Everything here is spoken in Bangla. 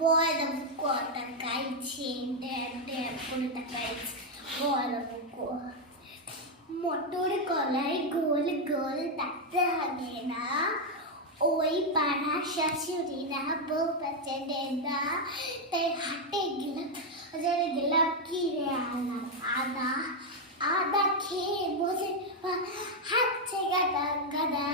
বড় বুকটা গাইছে ড্যাব ড্যাব করে তাকাইছে বড় বুক মোটর গলায় গোল গোল থাকতে হবে না ওই পাড়া শাশুড়িরা বউ বাচ্চাদের না তাই হাটে গেলাম কিনে আনলাম আদা আদা খেয়ে বসে হাঁটছে গাদা গাদা